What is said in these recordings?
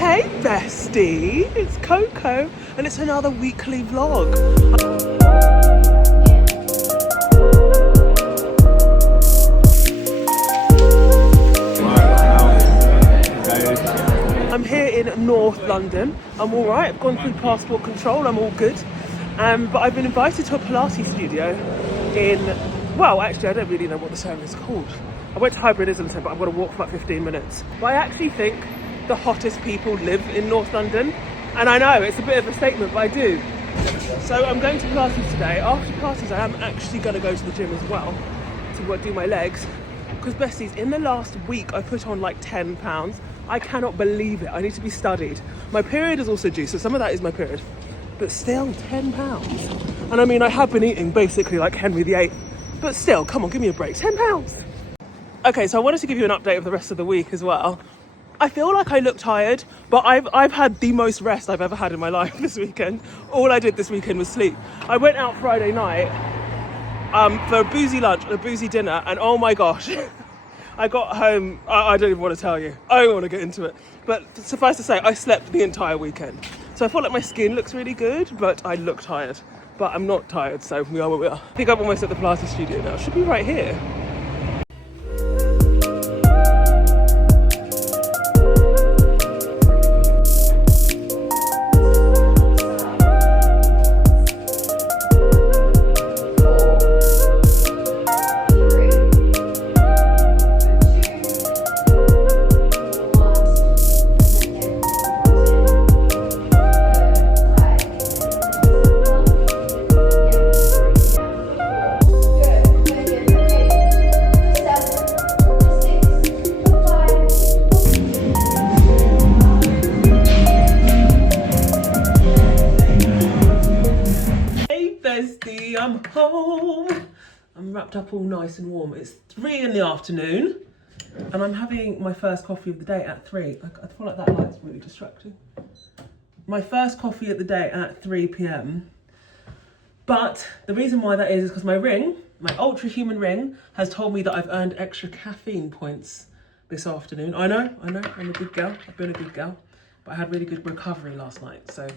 Hey bestie, it's Coco and it's another weekly vlog. I'm here in North London. I'm all right, I've gone through passport control, I'm all good. But I've been invited to a Pilates studio in, well actually I don't really know what the area is called. I went to Hybrid Islington, but I've got to walk for like 15 minutes. But I actually think the hottest people live in North London. And I know, it's a bit of a statement, but I do. So I'm going to Pilates today. After Pilates, I am actually going to go to the gym as well to do my legs. Because besties, in the last week, I put on like 10 pounds. I cannot believe it. I need to be studied. My period is also due, so some of that is my period. But still, 10 pounds. And I mean, I have been eating basically like Henry VIII. But still, come on, give me a break. 10 pounds. Okay, so I wanted to give you an update of the rest of the week as well. I feel like I look tired, but I've had the most rest I've ever had in my life this weekend. All I did this weekend was sleep. I went out Friday night for a boozy lunch and a boozy dinner, and oh my gosh, I got home, I don't even want to tell you. I don't want to get into it. But suffice to say, I slept the entire weekend. So I feel like my skin looks really good, but I look tired. But I'm not tired, so we are where we are. I think I'm almost at the Pilates studio now. Should be right here. I'm home. I'm wrapped up all nice and warm. It's 3 in the afternoon and I'm having my first coffee of the day at 3. I feel like that light's really distracting. My first coffee of the day at 3 p.m. But the reason why that is because my ring, my ultra human ring, has told me that I've earned extra caffeine points this afternoon. I know, I'm a good girl. I've been a good girl, but I had really good recovery last night, so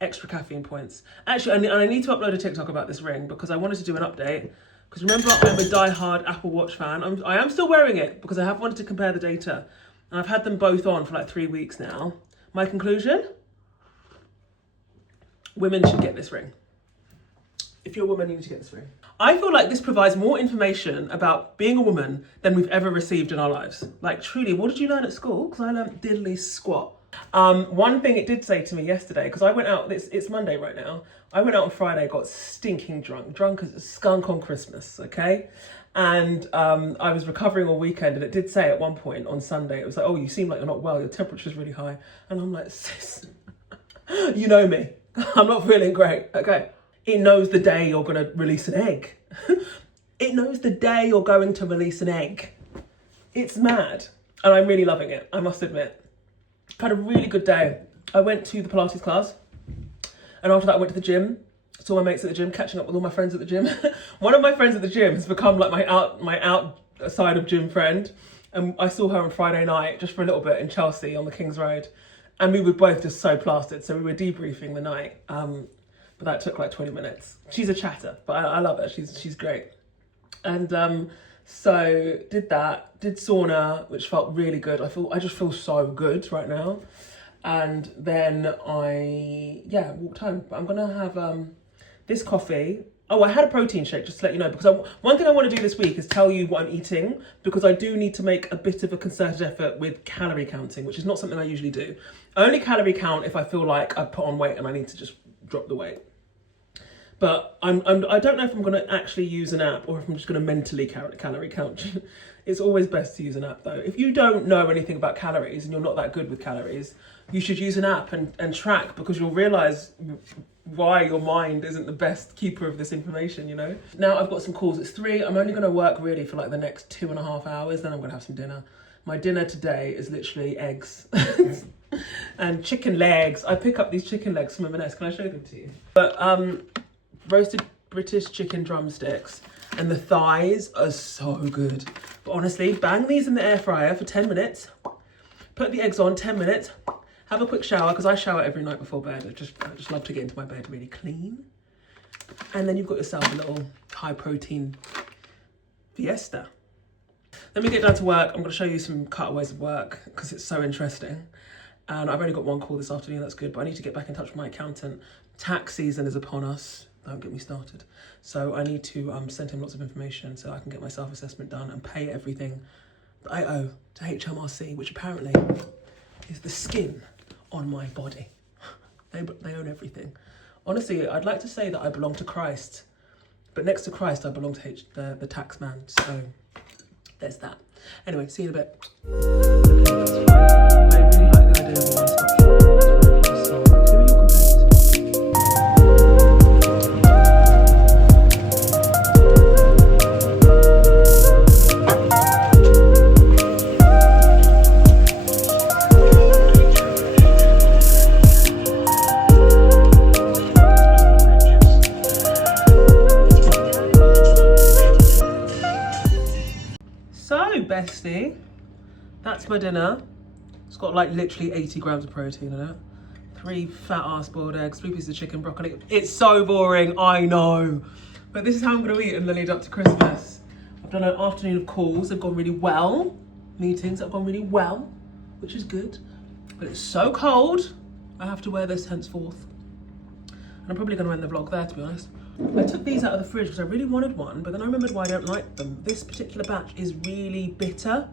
extra caffeine points. Actually, I need to upload a TikTok about this ring because I wanted to do an update. Because remember, I'm a die-hard Apple Watch fan. I am still wearing it because I have wanted to compare the data. And I've had them both on for like 3 weeks now. My conclusion? Women should get this ring. If you're a woman, you need to get this ring. I feel like this provides more information about being a woman than we've ever received in our lives. Like truly, what did you learn at school? Because I learned diddly squat. One thing it did say to me yesterday, because I went out, it's Monday right now, I went out on Friday, got stinking drunk as a skunk on Christmas, okay? And I was recovering all weekend, and it did say at one point on Sunday, it was like, oh, you seem like you're not well, your temperature's really high. And I'm like, sis, you know me, I'm not feeling great, okay? It knows the day you're gonna release an egg. It knows the day you're going to release an egg. It's mad, and I'm really loving it, I must admit. Had a really good day. I went to the Pilates class and after that I went to the gym, saw my mates at the gym, catching up with all my friends at the gym. One of my friends at the gym has become like my outside of gym friend, and I saw her on Friday night just for a little bit in Chelsea on the King's Road, and we were both just so plastered, so we were debriefing the night, but that took like 20 minutes. She's a chatter, but I love her, she's great. And so did that, did sauna, which felt really good. I just feel so good right now. And then I walked home. But I'm gonna have this coffee. Oh, I had a protein shake, just to let you know, because one thing I want to do this week is tell you what I'm eating, because I do need to make a bit of a concerted effort with calorie counting, which is not something I usually do. I only calorie count if I feel like I've put on weight and I need to just drop the weight. But I don't know if I'm going to actually use an app or if I'm just going to mentally calorie count. It's always best to use an app though. If you don't know anything about calories and you're not that good with calories, you should use an app and track, because you'll realise why your mind isn't the best keeper of this information, you know? Now I've got some calls, it's 3. I'm only going to work really for like the next 2.5 hours, then I'm going to have some dinner. My dinner today is literally eggs and chicken legs. I pick up these chicken legs from M&S. Can I show them to you? But roasted British chicken drumsticks, and the thighs are so good. But honestly, bang these in the air fryer for 10 minutes, put the eggs on, 10 minutes, have a quick shower, because I shower every night before bed. I just love to get into my bed really clean. And then you've got yourself a little high protein fiesta. Let me get down to work. I'm going to show you some cutaways of work because it's so interesting. And I've only got one call this afternoon, that's good, but I need to get back in touch with my accountant. Tax season is upon us. Don't get me started. So I need to send him lots of information so I can get my self-assessment done and pay everything that I owe to HMRC, which apparently is the skin on my body. They own everything. Honestly, I'd like to say that I belong to Christ, but next to Christ, I belong to the tax man. So there's that. Anyway, see you in a bit. I really like the idea of a one-stop shop. So, who are your competitors? Bestie, that's my dinner. It's got like literally 80 grams of protein in it. 3 fat ass boiled eggs, 3 pieces of chicken, broccoli. It's so boring, I know. But this is how I'm gonna eat in the lead up to Christmas. I've done an afternoon of calls, they've gone really well. Meetings have gone really well, which is good. But it's so cold, I have to wear this henceforth. And I'm probably gonna end the vlog there, to be honest. I took these out of the fridge because I really wanted one, but then I remembered why I don't like them. This particular batch is really bitter.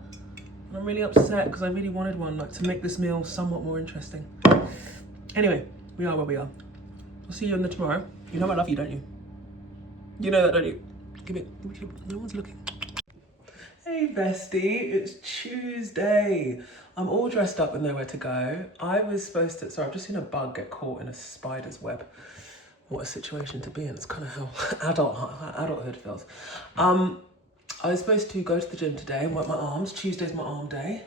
And I'm really upset because I really wanted one, like, to make this meal somewhat more interesting. Anyway, we are where we are. I'll see you in the tomorrow. You know I love you, don't you? You know that, don't you? Give it, no one's looking. Hey bestie, it's Tuesday. I'm all dressed up with nowhere to go. I was supposed to, sorry, I've just seen a bug get caught in a spider's web. What a situation to be in. It's kind of how adulthood feels. I was supposed to go to the gym today and work my arms. Tuesday's my arm day.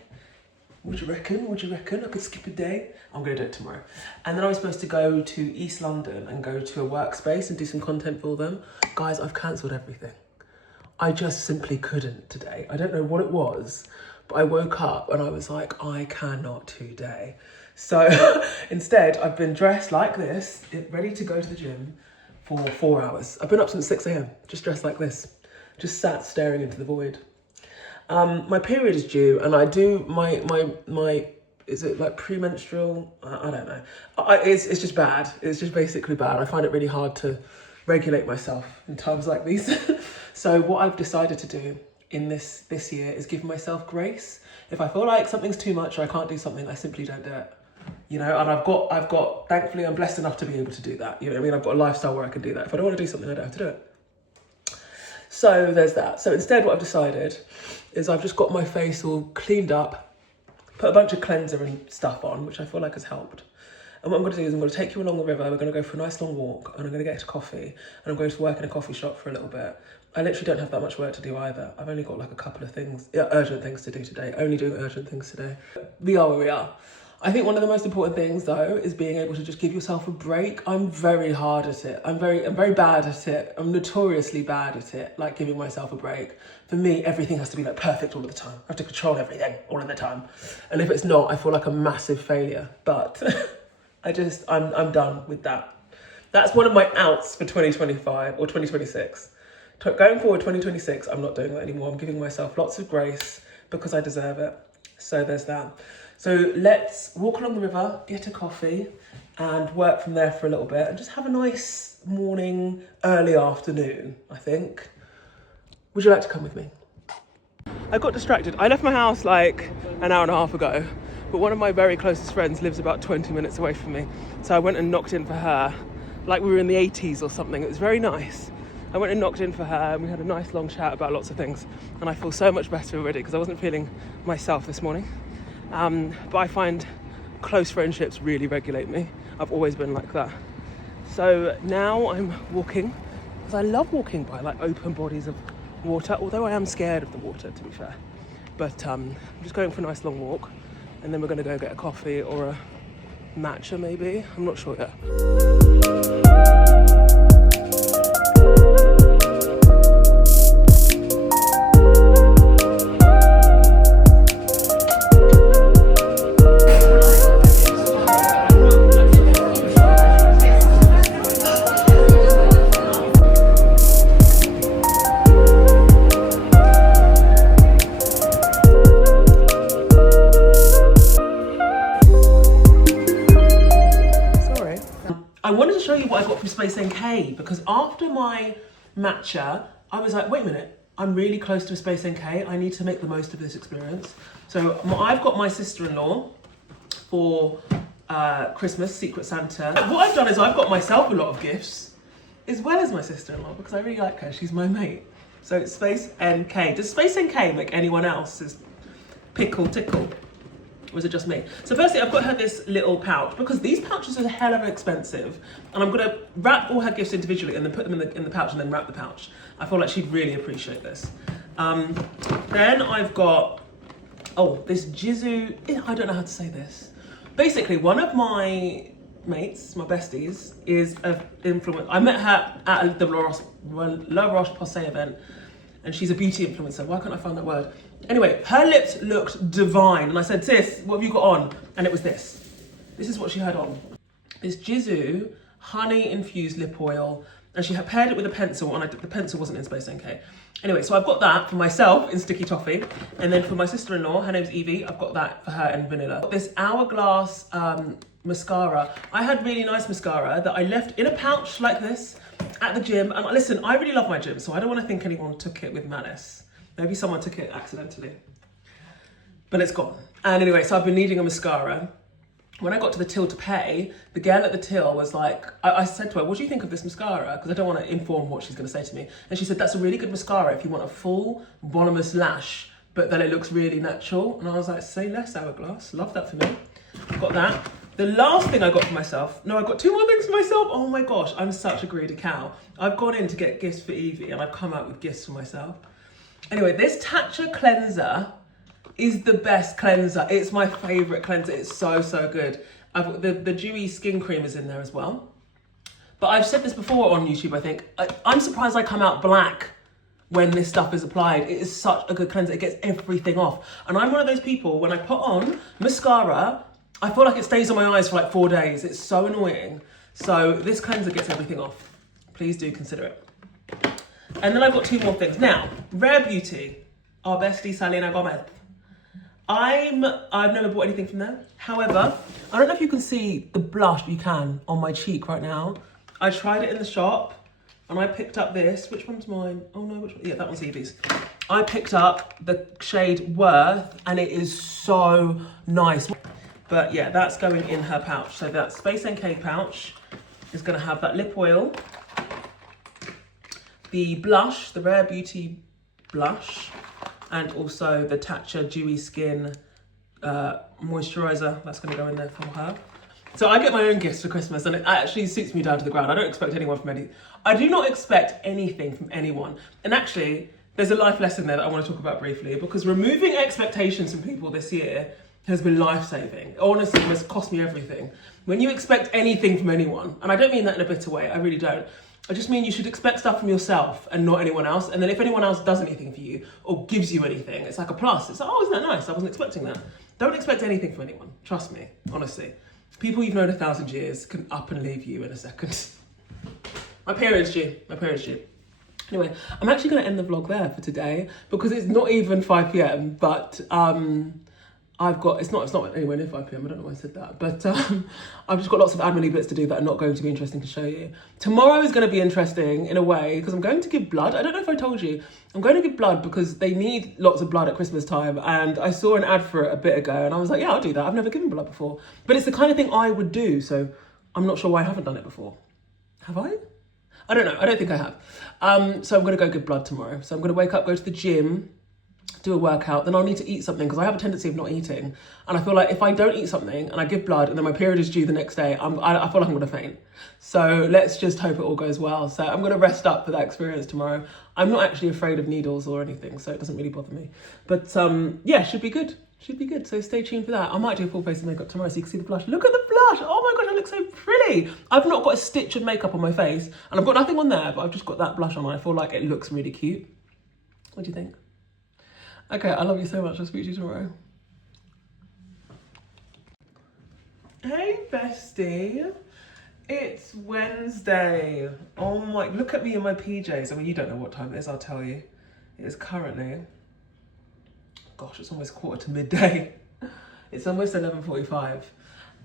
What do you reckon? What do you reckon? I could skip a day. I'm going to do it tomorrow. And then I was supposed to go to East London and go to a workspace and do some content for them. Guys, I've cancelled everything. I just simply couldn't today. I don't know what it was, but I woke up and I was like, I cannot today. So instead, I've been dressed like this, ready to go to the gym for 4 hours. I've been up since 6 a.m, just dressed like this, just sat staring into the void. My period is due, and I do my is it like premenstrual? I don't know. It's just bad. It's just basically bad. I find it really hard to regulate myself in times like these. So what I've decided to do in this year is give myself grace. If I feel like something's too much or I can't do something, I simply don't do it. You know, and I've got, thankfully I'm blessed enough to be able to do that. You know what I mean? I've got a lifestyle where I can do that. If I don't want to do something, I don't have to do it. So there's that. So instead what I've decided is I've just got my face all cleaned up, put a bunch of cleanser and stuff on, which I feel like has helped. And what I'm going to do is I'm going to take you along the river. We're going to go for a nice long walk and I'm going to get a coffee and I'm going to work in a coffee shop for a little bit. I literally don't have that much work to do either. I've only got like a couple of things, urgent things to do today. Only doing urgent things today. We are where we are. I think one of the most important things though is being able to just give yourself a break. I'm very hard at it. I'm very bad at it. I'm notoriously bad at it, like giving myself a break. For me, everything has to be like perfect all of the time. I have to control everything all of the time. And if it's not, I feel like a massive failure. But I'm done with that. That's one of my outs for 2025 or 2026. Going forward, 2026, I'm not doing that anymore. I'm giving myself lots of grace because I deserve it. So there's that. So let's walk along the river, get a coffee and work from there for a little bit and just have a nice morning, early afternoon, I think. Would you like to come with me? I got distracted. I left my house like an hour and a half ago, but one of my very closest friends lives about 20 minutes away from me. So I went and knocked in for her, like we were in the 80s or something. It was very nice. I went and knocked in for her and we had a nice long chat about lots of things. And I feel so much better already because I wasn't feeling myself this morning. But I find close friendships really regulate me. I've always been like that. So now I'm walking because I love walking by like open bodies of water, although I am scared of the water, to be fair. But I'm just going for a nice long walk and then we're going to go get a coffee or a matcha maybe. I'm not sure yet. I wanted to show you what I got from SpaceNK, because after my matcha, I was like, wait a minute, I'm really close to a SpaceNK. I need to make the most of this experience. So I've got my sister-in-law for Christmas, Secret Santa. What I've done is I've got myself a lot of gifts, as well as my sister-in-law, because I really like her. She's my mate. So it's SpaceNK. Does SpaceNK make anyone else's pickle tickle? Or is it just me? So firstly, I've got her this little pouch, because these pouches are hell of expensive. And I'm gonna wrap all her gifts individually and then put them in the pouch and then wrap the pouch. I feel like she'd really appreciate this. Then I've got, this Jizu, I don't know how to say this. Basically, one of my mates, my besties, is an influencer. I met her at the La Roche-Posay event, and she's a beauty influencer. Why can't I find that word? Anyway, her lips looked divine, and I said, sis, what have you got on? And it was this. This is what she had on. This Jizu honey-infused lip oil, and she had paired it with a pencil, and the pencil wasn't in SpaceNK. Anyway, so I've got that for myself in Sticky Toffee, and then for my sister-in-law, her name's Evie, I've got that for her in vanilla. This Hourglass mascara. I had really nice mascara that I left in a pouch like this at the gym. And listen, I really love my gym, so I don't want to think anyone took it with malice. Maybe someone took it accidentally, but it's gone. And anyway, so I've been needing a mascara. When I got to the till to pay, the girl at the till was like, I said to her, what do you think of this mascara? Because I don't want to inform what she's going to say to me. And she said, that's a really good mascara if you want a full voluminous lash, but then it looks really natural. And I was like, say less, Hourglass. Love that for me. Got that. The last thing I got for myself, no, I got two more things for myself. Oh my gosh, I'm such a greedy cow. I've gone in to get gifts for Evie and I've come out with gifts for myself. Anyway, this Tatcha cleanser is the best cleanser. It's my favorite cleanser. It's so, so good. I've got the dewy skin cream is in there as well. But I've said this before on YouTube, I think. I'm surprised I come out black when this stuff is applied. It is such a good cleanser. It gets everything off. And I'm one of those people, when I put on mascara, I feel like it stays on my eyes for like 4 days. It's so annoying. So this cleanser gets everything off. Please do consider it. And then I've got two more things. Now, Rare Beauty, our bestie Selena Gomez. I've never bought anything from there. However, I don't know if you can see the blush, you can, on my cheek right now. I tried it in the shop and I picked up this. Which one's mine? Oh no, which one? Yeah, that one's Evie's. I picked up the shade Worth and it is so nice. But yeah, that's going in her pouch. So that SpaceNK pouch is gonna have that lip oil, the blush, the Rare Beauty blush, and also the Tatcha Dewy Skin moisturizer. That's gonna go in there for her. So I get my own gifts for Christmas and it actually suits me down to the ground. I don't expect anyone from I do not expect anything from anyone. And actually, there's a life lesson there that I want to talk about briefly, because removing expectations from people this year has been life-saving. Honestly, it has cost me everything. When you expect anything from anyone, and I don't mean that in a bitter way, I really don't. I just mean you should expect stuff from yourself and not anyone else. And then if anyone else does anything for you or gives you anything, it's like a plus. It's like, oh, isn't that nice? I wasn't expecting that. Don't expect anything from anyone. Trust me, honestly. People you've known 1,000 years can up and leave you in a second. My period's due. Anyway, I'm actually going to end the vlog there for today because it's not even 5 p.m. But it's not anywhere near 5 p.m. I don't know why I said that, but I've just got lots of admin bits to do that are not going to be interesting to show you. Tomorrow is going to be interesting in a way because I'm going to give blood. I don't know if I told you. I'm going to give blood because they need lots of blood at Christmas time, and I saw an ad for it a bit ago and I was like, yeah, I'll do that. I've never given blood before, but it's the kind of thing I would do, so I'm not sure why I haven't done it before. Have I? I don't know. I don't think I have. So I'm going to go give blood tomorrow. So I'm going to wake up, go to the gym, do a workout, then I'll need to eat something because I have a tendency of not eating. And I feel like if I don't eat something and I give blood and then my period is due the next day, I feel like I'm gonna faint. So let's just hope it all goes well. So I'm gonna rest up for that experience tomorrow. I'm not actually afraid of needles or anything, so it doesn't really bother me. But yeah, should be good. Should be good. So stay tuned for that. I might do a full face of makeup tomorrow so you can see the blush. Look at the blush. Oh my gosh, I look so pretty. I've not got a stitch of makeup on my face and I've got nothing on there, but I've just got that blush on and I feel like it looks really cute. What do you think? Okay, I love you so much. I'll speak to you tomorrow. Hey, bestie. It's Wednesday. Oh my, look at me in my PJs. I mean, you don't know what time it is, I'll tell you. It is currently, gosh, it's almost quarter to midday. It's almost 11:45.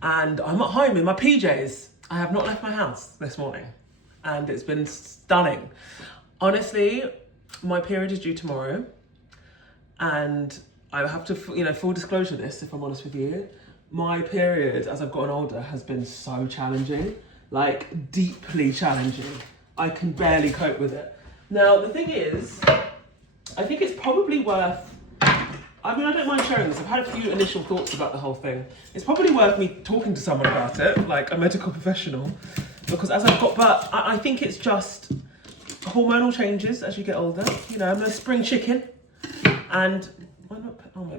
And I'm at home in my PJs. I have not left my house this morning and it's been stunning. Honestly, my period is due tomorrow and I have to, full disclosure this, if I'm honest with you, my period as I've gotten older has been so challenging, like deeply challenging. I can barely cope with it. Now, the thing is, I think it's probably worth, I don't mind sharing this. I've had a few initial thoughts about the whole thing. It's probably worth me talking to someone about it, like a medical professional, because as I've got, but I think it's just hormonal changes as you get older. I'm a spring chicken, and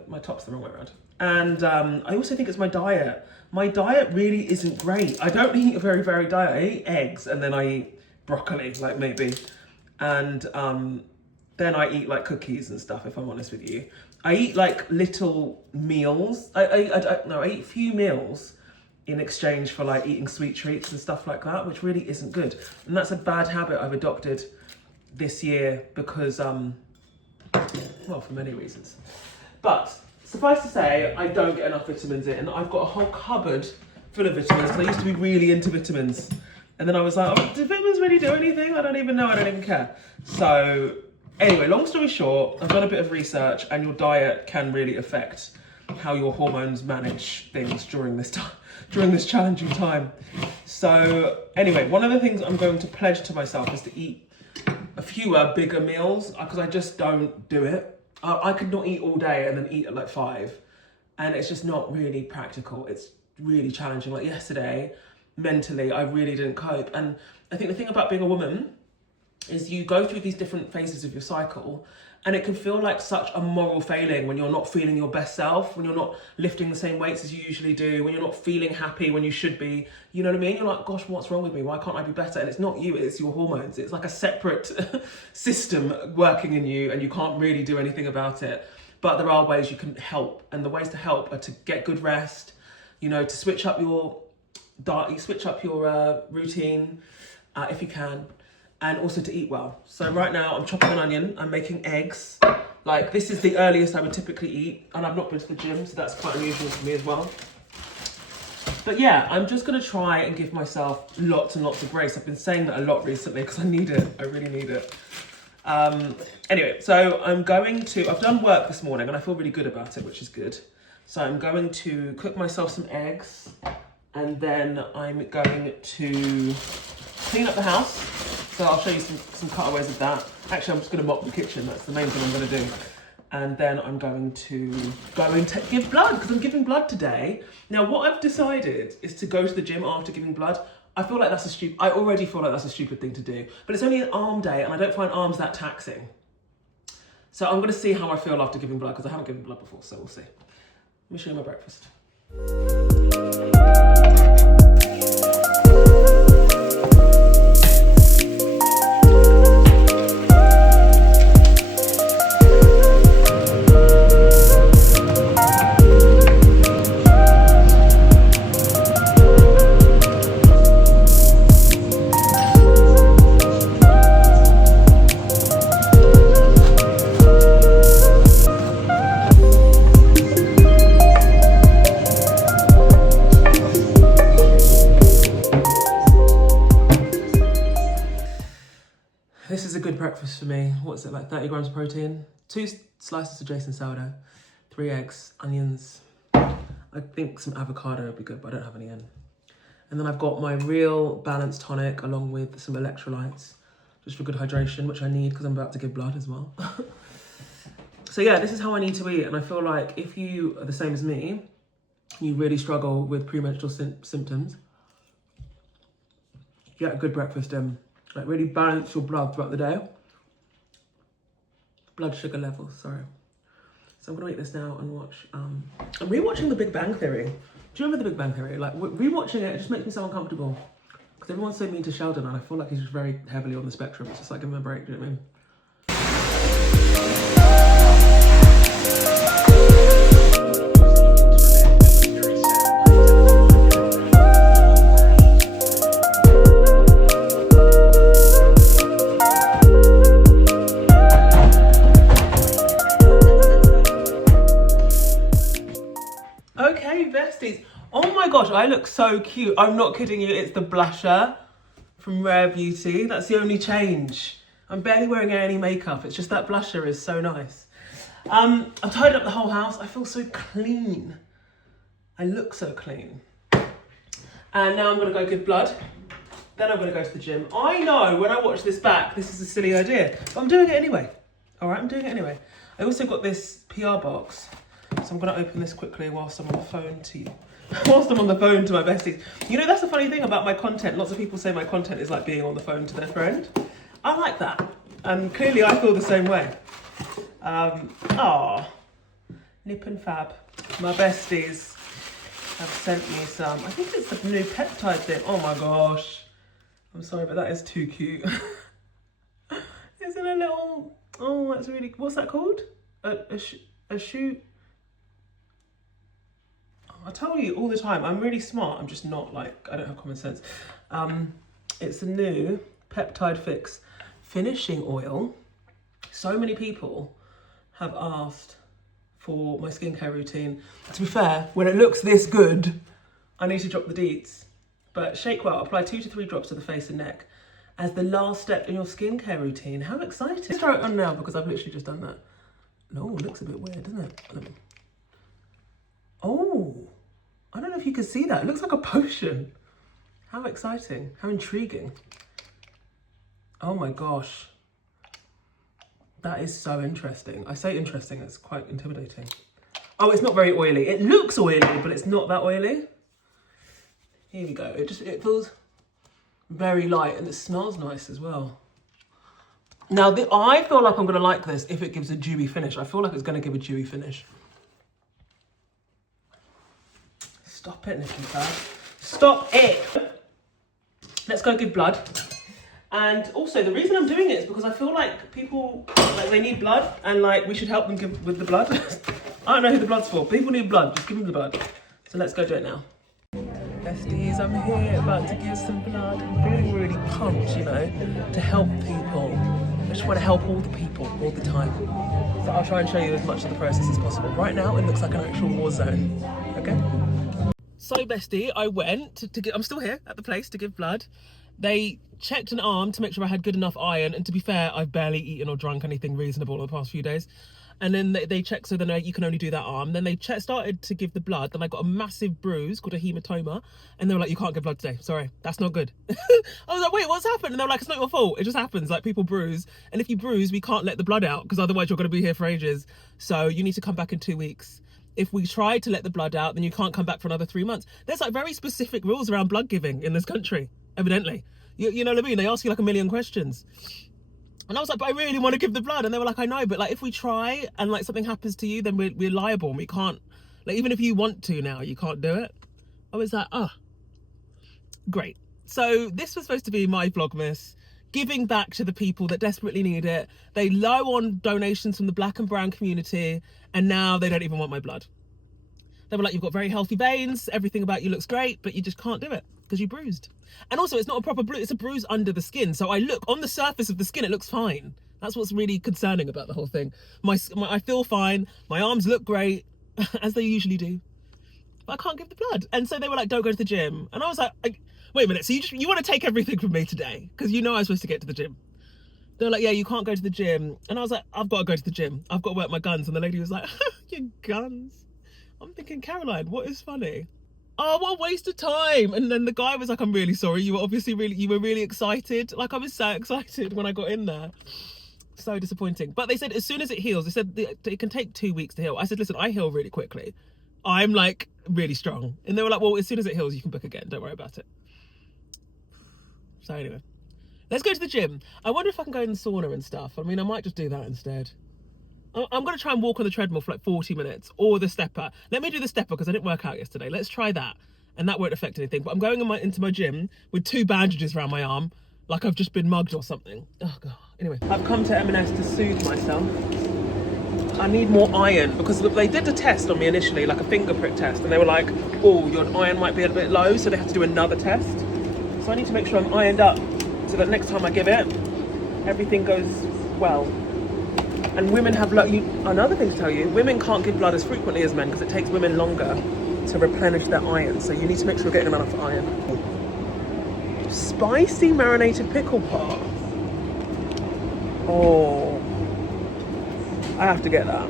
my top's the wrong way around. And I also think it's my diet. My diet really isn't great. I don't eat a very varied diet. I eat eggs and then I eat broccoli, like maybe. And then I eat like cookies and stuff, if I'm honest with you. I eat like little meals. I eat few meals in exchange for like eating sweet treats and stuff like that, which really isn't good. And that's a bad habit I've adopted this year because, well, for many reasons. But suffice to say, I don't get enough vitamins in. I've got a whole cupboard full of vitamins. I used to be really into vitamins. And then I was like, oh, do vitamins really do anything? I don't even know, I don't even care. So anyway, long story short, I've done a bit of research and your diet can really affect how your hormones manage things during this time, during this challenging time. So anyway, one of the things I'm going to pledge to myself is to eat a fewer bigger meals because I just don't do it. I could not eat all day and then eat at like 5. And it's just not really practical. It's really challenging. Like yesterday, mentally, I really didn't cope. And I think the thing about being a woman is you go through these different phases of your cycle and it can feel like such a moral failing when you're not feeling your best self, when you're not lifting the same weights as you usually do, when you're not feeling happy when you should be, you know what I mean? You're like, gosh, what's wrong with me? Why can't I be better? And it's not you, it's your hormones. It's like a separate system working in you and you can't really do anything about it. But there are ways you can help, and the ways to help are to get good rest, to switch up your diet, switch up your routine if you can, and also to eat well. So right now I'm chopping an onion, I'm making eggs. Like this is the earliest I would typically eat, and I've not been to the gym, so that's quite unusual for me as well. But yeah, I'm just gonna try and give myself lots and lots of grace. I've been saying that a lot recently because I need it, I really need it. Anyway, so I've done work this morning and I feel really good about it, which is good. So I'm going to cook myself some eggs and then I'm going to clean up the house. So I'll show you some cutaways of that. Actually, I'm just going to mop the kitchen. That's the main thing I'm going to do. And then I'm going to give blood because I'm giving blood today. Now, what I've decided is to go to the gym after giving blood. I already feel like that's a stupid thing to do, but it's only an arm day and I don't find arms that taxing. So I'm going to see how I feel after giving blood because I haven't given blood before, so we'll see. Let me show you my breakfast. This is a good breakfast for me. What's it, like 30 grams of protein? 2 slices of Jason sourdough, 3 eggs, onions. I think some avocado would be good, but I don't have any in. And then I've got my real balanced tonic along with some electrolytes, just for good hydration, which I need because I'm about to give blood as well. So yeah, this is how I need to eat. And I feel like if you are the same as me, you really struggle with premenstrual symptoms, get a good breakfast in. Like really balance your blood throughout the day. Blood sugar levels, sorry. So I'm gonna eat this now and watch, I'm rewatching The Big Bang Theory. Do you remember The Big Bang Theory? Like rewatching it just makes me so uncomfortable. Because everyone's so mean to Sheldon and I feel like he's just very heavily on the spectrum. It's just like, give him a break, do you know what I mean? Okay, besties. Oh my gosh, gosh, I look so cute. I'm not kidding you, it's the blusher from Rare Beauty. That's the only change. I'm barely wearing any makeup. It's just that blusher is so nice. I've tidied up the whole house. I feel so clean. I look so clean. And now I'm gonna go give blood. Then I'm gonna go to the gym. I know when I watch this back, this is a silly idea, but I'm doing it anyway. All right, I'm doing it anyway. I also got this PR box. So I'm gonna open this quickly whilst I'm on the phone to you. Whilst I'm on the phone to my besties. You know, that's the funny thing about my content. Lots of people say my content is like being on the phone to their friend. I like that. And clearly I feel the same way. Nip and Fab. My besties have sent me some. I think it's the new peptide thing. Oh my gosh. I'm sorry, but that is too cute. Isn't a little, oh, that's really, what's that called? A shoe. I tell you all the time, I'm really smart. I'm just not like, I don't have common sense. It's a new Peptide Fix finishing oil. So many people have asked for my skincare routine. To be fair, when it looks this good, I need to drop the deets. But shake well, apply 2 to 3 drops to the face and neck as the last step in your skincare routine. How exciting. Let's try it on now because I've literally just done that. No, it looks a bit weird, doesn't it? Oh, I don't know if you can see that. It looks like a potion. How exciting, how intriguing. Oh my gosh. That is so interesting. I say interesting, it's quite intimidating. Oh, it's not very oily. It looks oily, but it's not that oily. Here we go. It feels very light and it smells nice as well. Now, I feel like I'm gonna like this if it gives a dewy finish. I feel like it's gonna give a dewy finish. Stop it, Nicky Fab. Stop it. Let's go give blood. And also the reason I'm doing it is because I feel like people, like they need blood and like we should help them with the blood. I don't know who the blood's for. People need blood, just give them the blood. So let's go do it now. Besties, I'm here about to give some blood. I'm feeling really pumped, you know, to help people. I just want to help all the people, all the time. So I'll try and show you as much of the process as possible. Right now, it looks like an actual war zone, okay? So bestie, I went to get, I'm still here at the place to give blood. They checked an arm to make sure I had good enough iron. And to be fair, I've barely eaten or drunk anything reasonable in the past few days. And then they checked, so then you can only do that arm. Then they started to give the blood. Then I got a massive bruise called a hematoma. And they were like, you can't give blood today. Sorry, that's not good. I was like, wait, what's happened? And they were like, it's not your fault. It just happens. Like people bruise. And if you bruise, we can't let the blood out because otherwise you're going to be here for ages. So you need to come back in 2 weeks. If we try to let the blood out, then you can't come back for another 3 months. There's like very specific rules around blood giving in this country, evidently. You know what I mean? They ask you like a million questions. And I was like, but I really want to give the blood. And they were like, I know, but like if we try and like something happens to you, then we're liable and we can't, like even if you want to now, you can't do it. I was like, oh, great. So this was supposed to be my Vlogmas, giving back to the people that desperately need it. They low on donations from the black and brown community, and now they don't even want my blood. They were like, you've got very healthy veins, everything about you looks great, but you just can't do it because you bruised. And also it's not a proper bruise, it's a bruise under the skin. So I look on the surface of the skin, it looks fine. That's what's really concerning about the whole thing. I feel fine, my arms look great, as they usually do, but I can't give the blood. And so they were like, don't go to the gym. And I was like, wait a minute, so you want to take everything from me today? Because you know I'm supposed to get to the gym. They're like, yeah, you can't go to the gym. And I was like, I've got to go to the gym. I've got to work my guns. And the lady was like, your guns? I'm thinking, Caroline, what is funny? Oh, what a waste of time. And then the guy was like, I'm really sorry. You were obviously really excited. Like I was so excited when I got in there. So disappointing. But they said as soon as it heals, they said it can take 2 weeks to heal. I said, listen, I heal really quickly. I'm like really strong. And they were like, well, as soon as it heals, you can book again. Don't worry about it. So anyway, let's go to the gym. I wonder if I can go in the sauna and stuff. I mean, I might just do that instead. I'm going to try and walk on the treadmill for like 40 minutes or the stepper. Let me do the stepper because I didn't work out yesterday. Let's try that. And that won't affect anything. But I'm going into my gym with 2 bandages around my arm like I've just been mugged or something. Oh, God. Anyway, I've come to M&S to soothe myself. I need more iron because they did a test on me initially, like a finger prick test. And they were like, oh, your iron might be a bit low. So they have to do another test. So I need to make sure I'm ironed up so that next time I give it, everything goes well. And women have, another thing to tell you, women can't give blood as frequently as men because it takes women longer to replenish their iron. So you need to make sure you're getting enough iron. Spicy marinated pickle pot. Oh, I have to get that.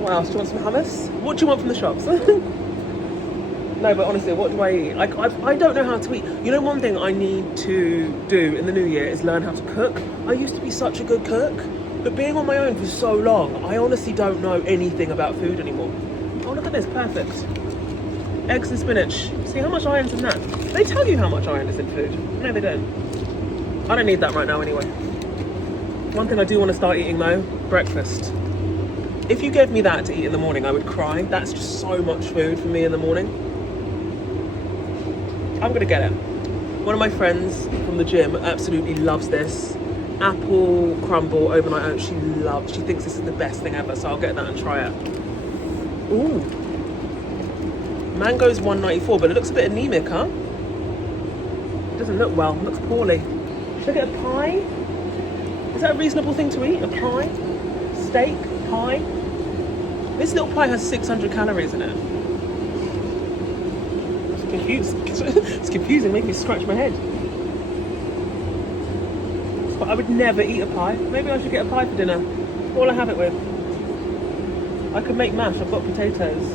What else? Do you want some hummus? What do you want from the shops? No, but honestly, what do I eat? Like, I don't know how to eat. You know, one thing I need to do in the new year is learn how to cook. I used to be such a good cook, but being on my own for so long, I honestly don't know anything about food anymore. Oh, look at this, perfect. Eggs and spinach. See how much iron's in that? They tell you how much iron is in food. No, they don't. I don't need that right now anyway. One thing I do want to start eating though, breakfast. If you gave me that to eat in the morning, I would cry. That's just so much food for me in the morning. I'm gonna get it. One of my friends from the gym absolutely loves this. Apple crumble overnight oats. She thinks this is the best thing ever, so I'll get that and try it. Ooh. Mango's $1.94, but it looks a bit anemic, huh? It doesn't look well, it looks poorly. Should I get a pie? Is that a reasonable thing to eat? A pie? Steak? Pie? This little pie has 600 calories in it. It's confusing, making me scratch my head. But I would never eat a pie. Maybe I should get a pie for dinner. What will I have it with? I could make mash, I've got potatoes.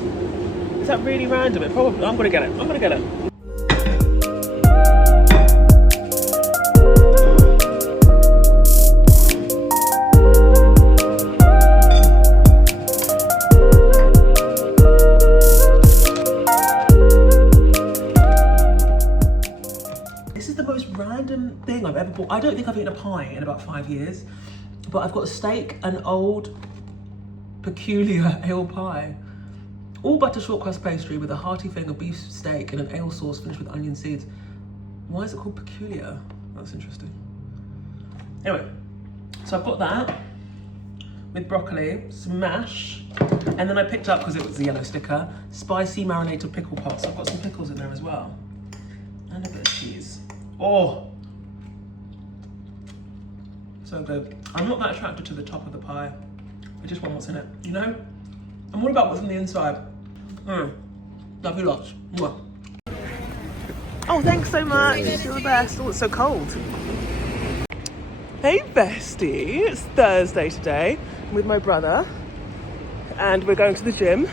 Is that really random? It probably, I'm gonna get it. I'm gonna get it. Thing I've ever bought. I don't think I've eaten a pie in about 5 years, but I've got a steak, an old peculiar ale pie, all butter short crust pastry with a hearty thing of beef steak and an ale sauce finished with onion seeds. Why is it called peculiar? That's interesting. Anyway, so I've got that with broccoli, some mash, and then I picked up, because it was the yellow sticker, spicy marinated pickle pot. So I've got some pickles in there as well, and a bit of cheese. Oh, so good. I'm not that attracted to the top of the pie. I just want what's in it, you know? I'm all about what's on the inside. Love you lots. Mwah. Oh, thanks so much. You're the best. Oh, it's so cold. Hey, bestie. It's Thursday today. I'm with my brother, and we're going to the gym.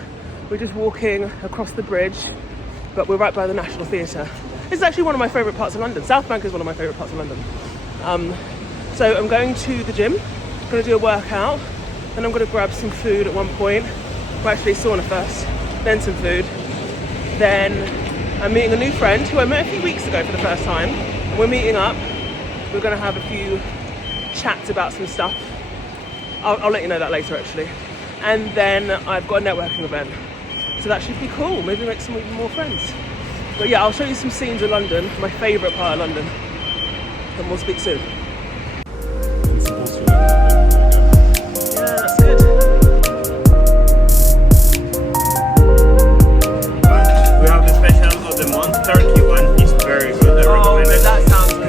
We're just walking across the bridge, but we're right by the National Theatre. This is actually one of my favourite parts of London. South Bank is one of my favourite parts of London. So I'm going to the gym, going to do a workout, then I'm going to grab some food at one point. Well, actually sauna first, then some food. Then I'm meeting a new friend who I met a few weeks ago for the first time. And we're meeting up. We're going to have a few chats about some stuff. I'll let you know that later actually. And then I've got a networking event. So that should be cool, maybe make some even more friends. But yeah, I'll show you some scenes of London, my favourite part of London. And we'll speak soon. Yeah, that's good. We have the special of the month, turkey one. It's very good. Oh, man, that sounds good.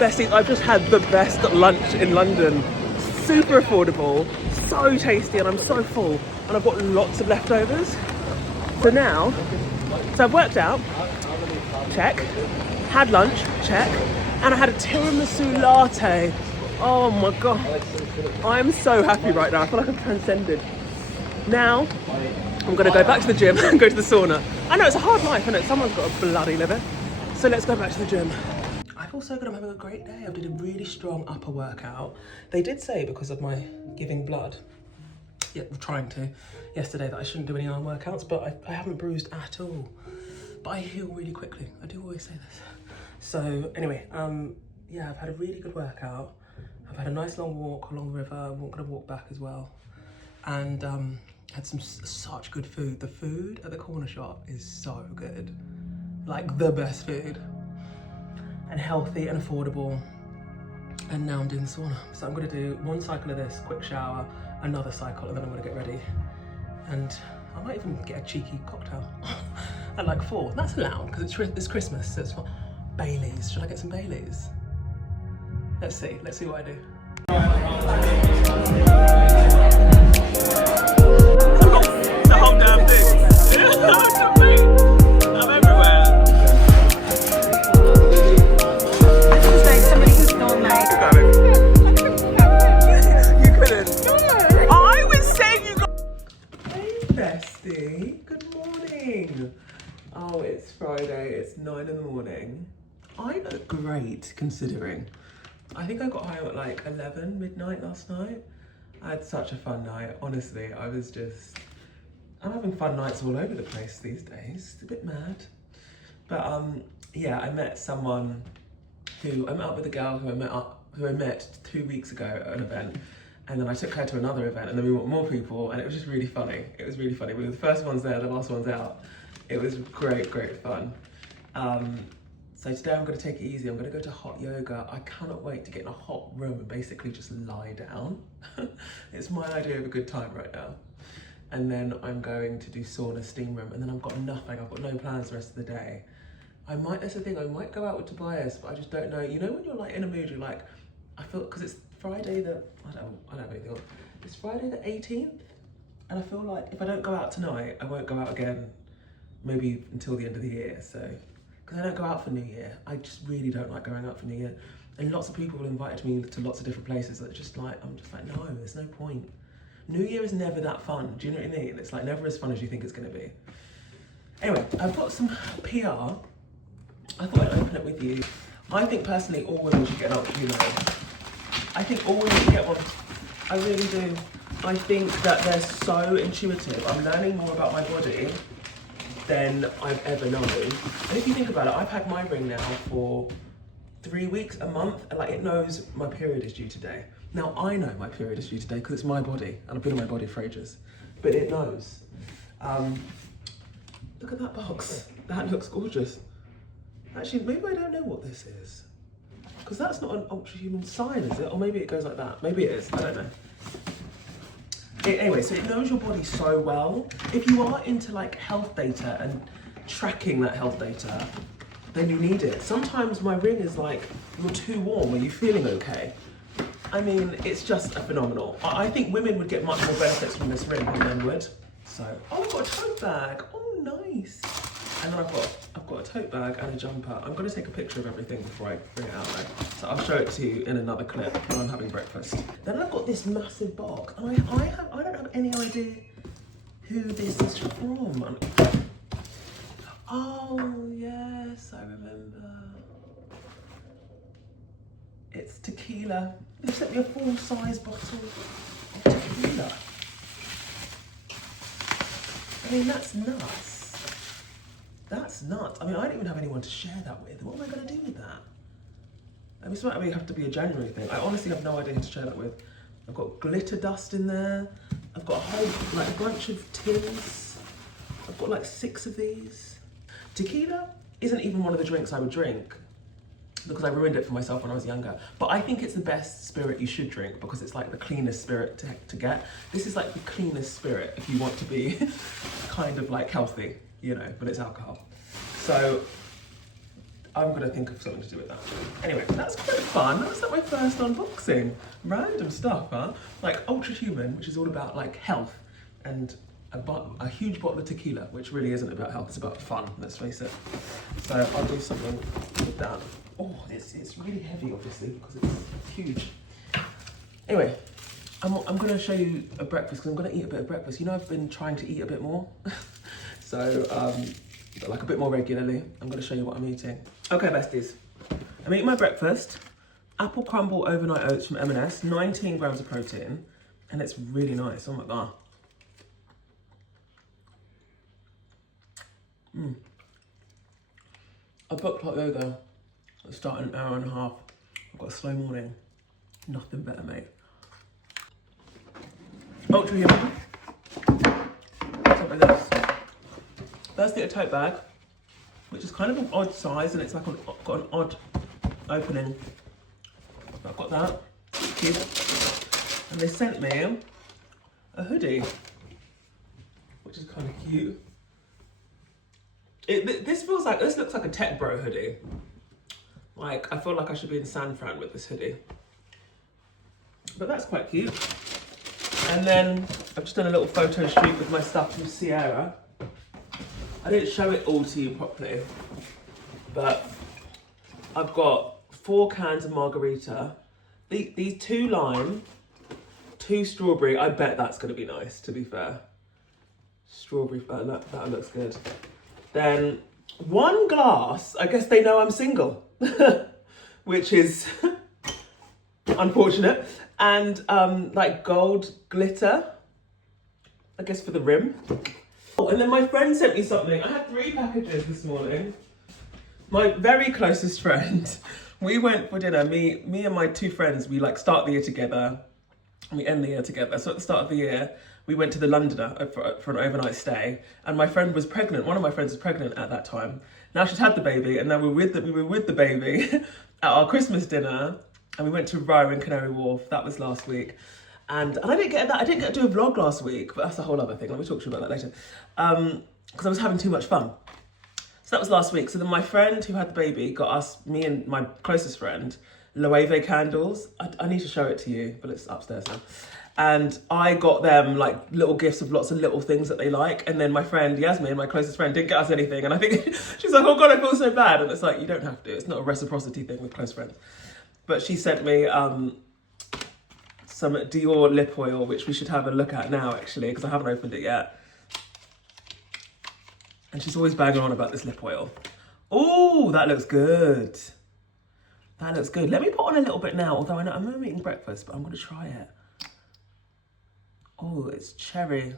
Besties, I've just had the best lunch in London. Super affordable, so tasty, and I'm so full. And I've got lots of leftovers. So I've worked out, check. Had lunch, check. And I had a tiramisu latte. Oh my God. I'm so happy right now. I feel like I've transcended. Now, I'm gonna go back to the gym and go to the sauna. I know it's a hard life, isn't it? Someone's got to bloody live it. So let's go back to the gym. I've feel so good, I'm having a great day. I did a really strong upper workout. They did say because of my giving blood, trying to, yesterday, that I shouldn't do any arm workouts, but I haven't bruised at all. But I heal really quickly. I do always say this. So anyway, yeah, I've had a really good workout. I've had a nice long walk along the river. I'm gonna walk back as well. And had such good food. The food at the Cornershop is so good. Like the best food. And healthy and affordable. And now I'm doing the sauna. So I'm gonna do one cycle of this, quick shower, another cycle, and then I'm gonna get ready. And I might even get a cheeky cocktail at like 4. That's allowed because it's Christmas, so it's for Baileys. Should I get some Baileys? Let's see what I do. The whole damn thing. I'm everywhere. This is like somebody who's not like. You couldn't. No. I was saying you got. Hey, bestie. Good morning. Oh, it's Friday. It's 9 in the morning. I look great considering. I think I got home at like 11 midnight last night. I had such a fun night. Honestly, I'm having fun nights all over the place these days. It's a bit mad. But yeah, I met up with a girl who I met 2 weeks ago at an event. And then I took her to another event and then we met more people and it was just really funny. It was really funny. We were the first ones there, the last ones out. It was great fun. So today I'm going to take it easy. I'm going to go to hot yoga. I cannot wait to get in a hot room and basically just lie down. It's my idea of a good time right now. And then I'm going to do sauna, steam room, and then I've got nothing. I've got no plans the rest of the day. That's the thing, I might go out with Tobias, but I just don't know. You know when you're like in a mood, you're like, I feel, because it's Friday I don't have anything on. It's Friday the 18th, and I feel like if I don't go out tonight, I won't go out again, maybe until the end of the year, so. Because I don't go out for New Year. I just really don't like going out for New Year. And lots of people have invited me to lots of different places that I'm just like, no, there's no point. New Year is never that fun. Do you know what I mean? It's like never as fun as you think it's gonna be. Anyway, I've got some PR. I thought I'd open it with you. I think personally all women should get an ultra humor. I think all women should get one. I really do. I think that they're so intuitive. I'm learning more about my body than I've ever known. And if you think about it, I've had my ring now for 3 weeks, a month, and like it knows my period is due today. Now I know my period is due today because it's my body and I've been on my body for ages, but it knows. Look at that box. That looks gorgeous. Actually, maybe I don't know what this is because that's not an ultra human sign, is it? Or maybe it goes like that. Maybe it is, I don't know. Anyway, so it knows your body so well. If you are into like health data and tracking that health data, then you need it. Sometimes my ring is like, you're too warm, are you feeling okay? I mean, it's just a phenomenal. I think women would get much more benefits from this ring than men would. So, oh, I've got a tote bag. Oh, nice. And then I've got a tote bag and a jumper. I'm gonna take a picture of everything before I bring it out though. So I'll show it to you in another clip when I'm having breakfast. Then I've got this massive box. And I don't have any idea who this is from. Oh, yes, I remember. It's tequila. They sent me a full-size bottle of tequila. I mean, that's nuts. That's nuts. I mean, I don't even have anyone to share that with. What am I going to do with that? I mean, this might have to be a January thing. I honestly have no idea who to share that with. I've got glitter dust in there. I've got a bunch of tins. I've got like 6 of these. Tequila isn't even one of the drinks I would drink because I ruined it for myself when I was younger. But I think it's the best spirit you should drink because it's like the cleanest spirit to get. This is like the cleanest spirit if you want to be kind of like healthy, you know, but it's alcohol. So I'm gonna think of something to do with that. Anyway, that's quite fun. That's like my first unboxing. Random stuff, huh? Like Ultra Human, which is all about like health, and a huge bottle of tequila, which really isn't about health, it's about fun, let's face it. So I'll do something with that. Oh, it's really heavy, obviously, because it's huge. Anyway, I'm gonna show you a breakfast, because I'm gonna eat a bit of breakfast. You know, I've been trying to eat a bit more. So, like a bit more regularly. I'm gonna show you what I'm eating. Okay, besties. I'm eating my breakfast. Apple crumble overnight oats from M&S, 19 grams of protein. And it's really nice, oh my God. I booked hot yoga. It's starting in an hour and a half. I've got a slow morning. Nothing better, mate. Ultra human. Something like this. First get a tote bag, which is kind of an odd size, and it's like got an odd opening. I've got that. Cute. And they sent me a hoodie, which is kind of cute. This looks like a tech bro hoodie. Like, I feel like I should be in San Fran with this hoodie. But that's quite cute. And then I've just done a little photo shoot with my stuff from Sierra. I didn't show it all to you properly, but I've got 4 cans of margarita. These 2 lime, 2 strawberry. I bet that's gonna be nice, to be fair. Strawberry, that looks good. Then 1 glass, I guess they know I'm single, which is unfortunate. And like gold glitter, I guess for the rim. Oh, and then my friend sent me something. I had 3 packages this morning. My very closest friend, we went for dinner. Me and my 2 friends, we like start the year together and we end the year together. So at the start of the year, we went to the Londoner for an overnight stay, and my friend was pregnant. One of my friends was pregnant at that time. Now she's had the baby, and now we were with the baby at our Christmas dinner, and we went to Row in Canary Wharf. That was last week, and I didn't get to do a vlog last week, but that's a whole other thing. Let me talk to you about that later, because I was having too much fun. So that was last week. So then my friend who had the baby got us, me and my closest friend, Loewe candles. I need to show it to you, but it's upstairs now. And I got them like little gifts of lots of little things that they like. And then my friend Yasmin, my closest friend, didn't get us anything. And I think she's like, oh God, I feel so bad. And it's like, you don't have to. It's not a reciprocity thing with close friends. But she sent me some Dior lip oil, which we should have a look at now, actually, because I haven't opened it yet. And she's always banging on about this lip oil. Oh, that looks good. That looks good. Let me put on a little bit now, although I know I'm eating breakfast, but I'm going to try it. Oh, it's cherry.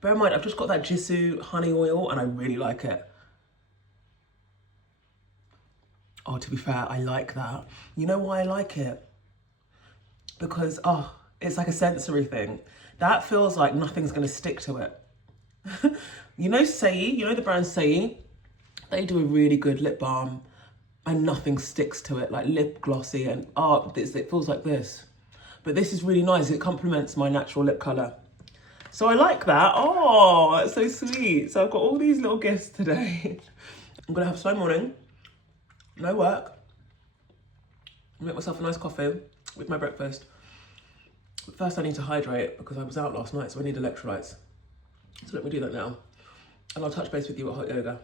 Bear in mind, I've just got that Jisoo honey oil and I really like it. Oh, to be fair, I like that. You know why I like it? Because, it's like a sensory thing. That feels like nothing's gonna stick to it. You know Sei, you know the brand Sei? They do a really good lip balm and nothing sticks to it, like lip glossy and, it feels like this. But this is really nice. It complements my natural lip colour. So I like that. Oh, that's so sweet. So I've got all these little gifts today. I'm going to have a slow morning. No work. Make myself a nice coffee with my breakfast. But first I need to hydrate because I was out last night, so I need electrolytes. So let me do that now. And I'll touch base with you at hot yoga.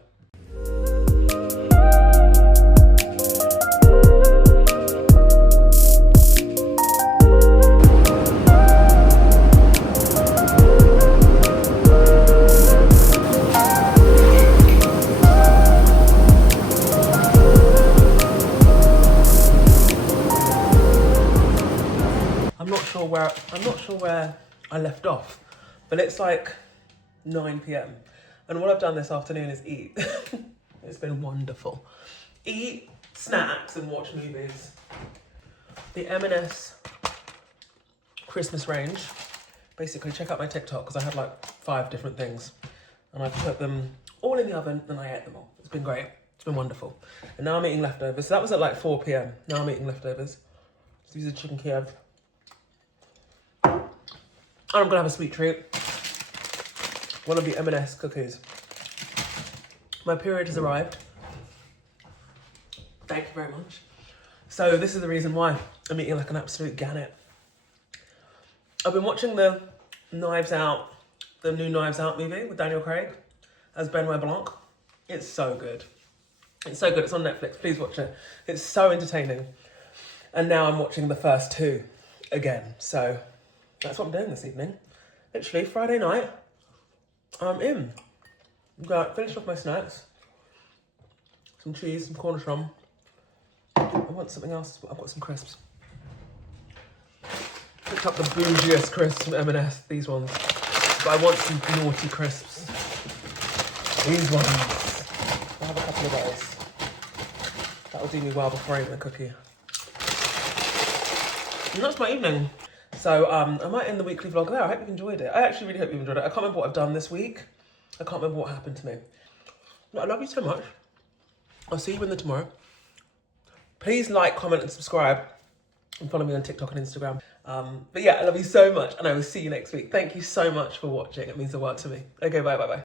I'm not sure where I left off, but it's like 9 p.m. and what I've done this afternoon is eat. It's been wonderful. Eat, snacks, and watch movies. The M&S Christmas range. Basically, check out my TikTok because I had like 5 different things, and I put them all in the oven and I ate them all. It's been great. It's been wonderful. And now I'm eating leftovers. So that was at like 4 p.m. Now I'm eating leftovers. So these are chicken Kiev. And I'm gonna have a sweet treat. One of the M&S cookies. My period has arrived. Thank you very much. So this is the reason why I'm eating like an absolute gannet. I've been watching the new Knives Out movie with Daniel Craig as Benoit Blanc. It's so good. It's so good. It's on Netflix. Please watch it. It's so entertaining. And now I'm watching the first 2 again. So that's what I'm doing this evening. Literally, Friday night, I'm in. I'm going to finish off my snacks. Some cheese, some Cornershop. I'm want something else. I've got some crisps. Picked up the bougiest crisps from M&S, these ones. But I want some naughty crisps. These ones. I'll have a couple of those. That'll do me well before I eat the cookie. And that's my evening. So I might end the weekly vlog there. I hope you've enjoyed it. I actually really hope you've enjoyed it. I can't remember what I've done this week. I can't remember what happened to me. But I love you so much. I'll see you in the tomorrow. Please like, comment and subscribe. And follow me on TikTok and Instagram. But yeah, I love you so much and I will see you next week. Thank you so much for watching. It means the world to me. Okay, bye.